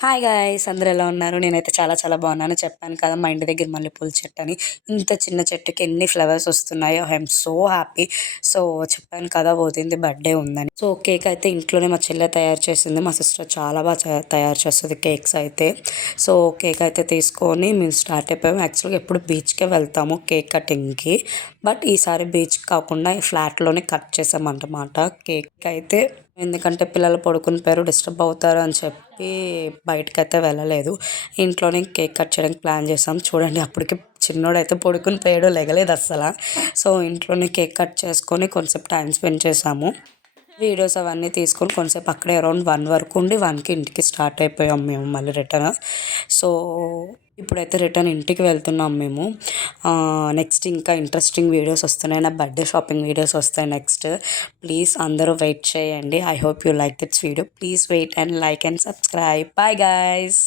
Hi guys! అందరూ ఎలా ఉన్నారు? నేనైతే చాలా చాలా బాగున్నాను. చెప్పాను కదా మా ఇంటి దగ్గర మల్లెపూల చెట్టని. ఇంత చిన్న చెట్టుకి ఎన్ని ఫ్లవర్స్ వస్తున్నాయో I am so happy. So, చెప్పాను కదా వదినది బర్త్‌డే ఉందని. సో, కేక్ అయితే ఇంట్లోనే మా చెల్లె తయారు చేసింది. మా సిస్టర్ చాలా బాగా తయారు చేస్తది కేక్స్ అయితే. సో, కేక్ అయితే తీసుకొని మేము స్టార్ట్ అయిపోయాము. యాక్చువల్‌గా ఎప్పుడు బీచ్‌కే వెళ్తాము కేక్ కటింగ్‌కి. బట్ ఈసారి బీచ్ కాకుండా ఈ ఫ్లాట్‌లోనే కట్ చేసామన్నమాట కేక్ అయితే. ఎందుకంటే పిల్లలు పడుకుని పోయారు, డిస్టర్బ్ అవుతారు అని చెప్పి బయటకైతే వెళ్ళలేదు. ఇంట్లోనే కేక్ కట్ చేయడానికి ప్లాన్ చేసాం. చూడండి అప్పటికి చిన్నోడైతే పడుకుని పోయాడు, లెగలేదు అస్సల. సో, ఇంట్లోనే కేక్ కట్ చేసుకొని కొంచెంసేపు టైం స్పెండ్ చేసాము. వీడియోస్ అవన్నీ తీసుకొని కొంచెంసేపు అక్కడే అరౌండ్ 1 వరకు ఉండి 1కి ఇంటికి స్టార్ట్ అయిపోయాం మేము మళ్ళీ రిటర్న్. సో, ఇప్పుడైతే రిటర్న్ ఇంటికి వెళ్తున్నాం మేము. నెక్స్ట్ ఇంకా ఇంట్రెస్టింగ్ వీడియోస్ వస్తున్నాయి. నా బర్త్‌డే షాపింగ్ వీడియోస్ వస్తాయి నెక్స్ట్. ప్లీజ్ అందరూ వెయిట్ చేయండి. I hope you like this video. Please wait and like and subscribe. Bye guys.